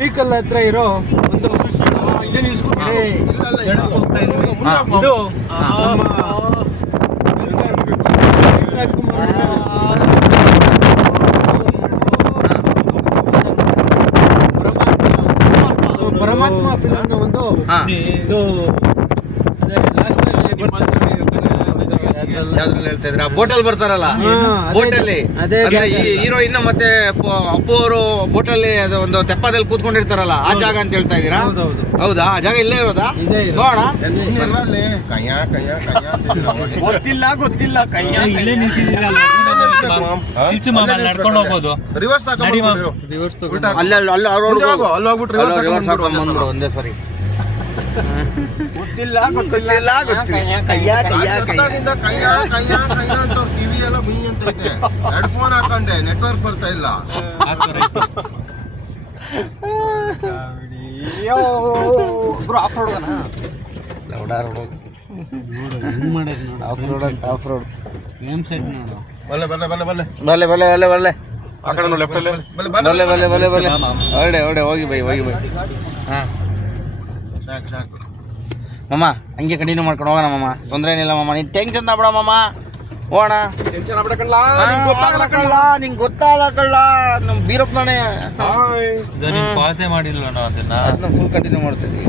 ಹುಲಿಕಲ್ ಹತ್ರ ಇರೋ ಒಂದು ಹೋಗ್ತಾ ಇದ್ವಿ. ಇದು ಪರಮಾತ್ಮ ಫಿಲಂನ ಒಂದು ಇದು ಯಾವ್ದ್ರಲ್ಲಿ ಹೇಳ್ತಾ ಇದ್ರ ಬೋಟಲ್ ಬರ್ತಾರಲ್ಲ, ಬೋಟಲ್ಲಿ ಹೀರೋಯಿನ್ ಮತ್ತೆ ಅಪ್ಪು ಅವರು ಬೋಟಲ್ಲಿ ಒಂದು ತೆಪ್ಪದಲ್ಲಿ ಕೂತ್ಕೊಂಡಿರ್ತಾರಲ್ಲ, ಆ ಜಾಗ ಅಂತ ಹೇಳ್ತಾ ಇದೀರಾ? ಹೌದಾ? ಆ ಜಾಗ ಇಲ್ಲೇ ಇರೋದಾ? ನೋಡ ಗೊತ್ತಿಲ್ಲ ಇಲ್ಲೇ ನಿಲ್ಸಿದ್ದೀರಲ್ಲ, ನಡ್ಕೊಂಡು ಹೋಗ್ಬೋದು. ಒಂದೇ ಸರಿ ಗೊತ್ತಿಲ್ಲ ಟಿವಿ ಎಲ್ಲ ಬುಯ್ ಅಂತ ಐತೆ. ಹೆಡ್ಫೋನ್ ಹಾಕೊಂಡೆ, ನೆಟ್ವರ್ಕ್ ಬರ್ತಾ ಇಲ್ಲ. Of road of road game set ನೋಡು. ಬಲ್ಲೆ ಬಲ್ಲೆ ಬಲ್ಲೆ ಬಲ್ಲೆ ಬಲ್ಲೆ ಬಲ್ಲೆ ಬಲ್ಲೆ ಬಲ್ಲೆ ಆ ಕಡೆ ಲೆಫ್ಟ್ ಅಲ್ಲೇ ಬಲ್ಲೆ ಬಲ್ಲೆ ಬಲ್ಲೆ ಬಲ್ಲೆ ಬಲ್ಲೆ ಹೊರಡೆ ಹೋಗಿ ಬೈ ಹಾ ಮಮ್ಮ, ಹಂಗೆ ಕಂಟಿನ್ಯೂ ಮಾಡ್ಕೊಂಡು ಹೋಗೋಣ ಮಮ್ಮ, ತೊಂದರೆ ಏನಿಲ್ಲ ಮಮ್ಮ, ನೀನು ಟೆನ್ಷನ್ ತಗೊಬೇಡ ಮಮ್ಮ, ಹೋಗೋಣ. ನಿಂಗೆ ಗೊತ್ತಾಗಲ್ಲ ನಮ್ಮ ಬೀರಪ್ಪನೇ ಪಾಸೇ ಮಾಡಿಲ್ಲ ಅದನ್ನ ಫುಲ್ ಕಂಟಿನ್ಯೂ ಮಾಡ್ತೀವಿ.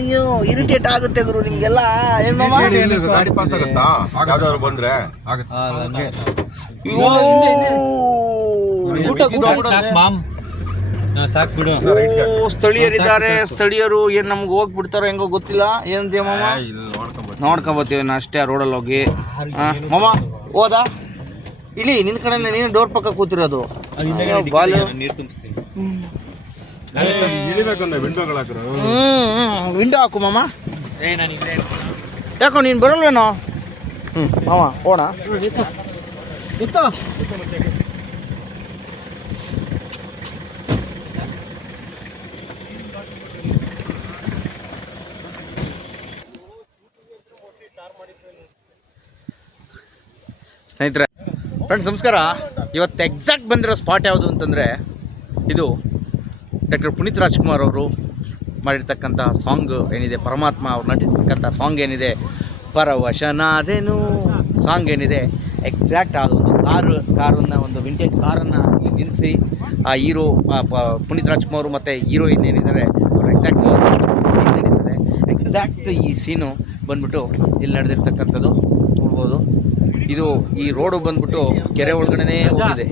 ಅಯ್ಯೋ ಇರಿಟೇಟ್ ಆಗುತ್ತೆ ಗುರು ನಿಮ್ಗೆಲ್ಲ. ಏನ್ ಮಮ್ಮ ಗಾಡಿ ಪಾಸ್ ಆಗುತ್ತಾ ಯಾವ್ದಾದ್ರು ಬಂದ್ರೆ? ಸಾಕ್ ಬಿಡು. ಸ್ಥಳೀಯರಿದ್ದಾರೆ, ಸ್ಥಳೀಯರು ಏನ್ ನಮ್ಗೆ ಹೋಗ್ಬಿಡ್ತಾರೋ ಹೆಂಗೋ ಗೊತ್ತಿಲ್ಲ. ಏನಂತೀಯ ಮಮ್ಮ? ನೋಡ್ಕೊಬತ್ತೀವಿ ಅಷ್ಟೇ ರೋಡಲ್ಲಿ ಹೋಗಿ. ಮಮ್ಮ ಹೋದಾ ಇಲ್ಲಿ ನಿನ್ ಕಡೆ ನೀನು ಡೋರ್ ಪಕ್ಕ ಕೂತಿರೋದು. ಬಾಲು ವಿಂಡೋ ಹಾಕು ಮಮ್ಮ. ಯಾಕೋ ನೀನು ಬರಲ್ವೇನೋ? ಮಾಮ ಹೋಣ. ಸ್ನೇಹಿತರೆ, ಫ್ರೆಂಡ್ಸ್ ನಮಸ್ಕಾರ. ಇವತ್ತು ಎಕ್ಸಾಕ್ಟ್ ಬಂದಿರೋ ಸ್ಪಾಟ್ ಯಾವುದು ಅಂತಂದರೆ, ಇದು ಡಾಕ್ಟರ್ ಪುನೀತ್ ರಾಜ್ಕುಮಾರ್ ಅವರು ಮಾಡಿರ್ತಕ್ಕಂಥ ಸಾಂಗ್ ಏನಿದೆ, ಪರಮಾತ್ಮ ಅವ್ರು ನಟಿಸ್ತಕ್ಕಂಥ ಸಾಂಗ್ ಏನಿದೆ, ಪರವಶನಾದೆನು ಸಾಂಗ್ ಏನಿದೆ, ಎಕ್ಸಾಕ್ಟ್ ಅದೊಂದು ಕಾರನ್ನು ಒಂದು ವಿಂಟೇಜ್ ಕಾರನ್ನು ನಿಲ್ಲಿಸಿ ಆ ಹೀರೋ ಪುನೀತ್ ರಾಜ್ಕುಮಾರ್ ಮತ್ತು ಹೀರೋಯಿನ್ ಏನಿದ್ದಾರೆ ಅವ್ರು ಎಕ್ಸಾಕ್ಟ್ ಸೀನ್ ನಡೀತದೆ. ಎಕ್ಸಾಕ್ಟ್ ಈ ಸೀನು ಬಂದ್ಬಿಟ್ಟು ಇಲ್ಲಿ ನಡೆದಿರ್ತಕ್ಕಂಥದ್ದು ನೋಡ್ಬೋದು. ಇದು ಈ ರೋಡು ಬಂದ್ಬಿಟ್ಟು ಕೆರೆ ಒಳಗಡೆನೇ ಹೋಗಿದೆ,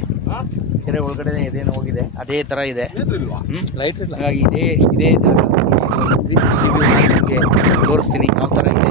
ಕೆರೆ ಒಳಗಡೆ ಇದೇನು ಹೋಗಿದೆ ಅದೇ ಥರ ಇದೆ. ಹಾಗಾಗಿ ಇದೇ ಜಾಗ 360 ವ್ಯೂ ನಿಮಗೆ ತೋರಿಸ್ತೀನಿ ಯಾವ ಥರ ಇದೆ.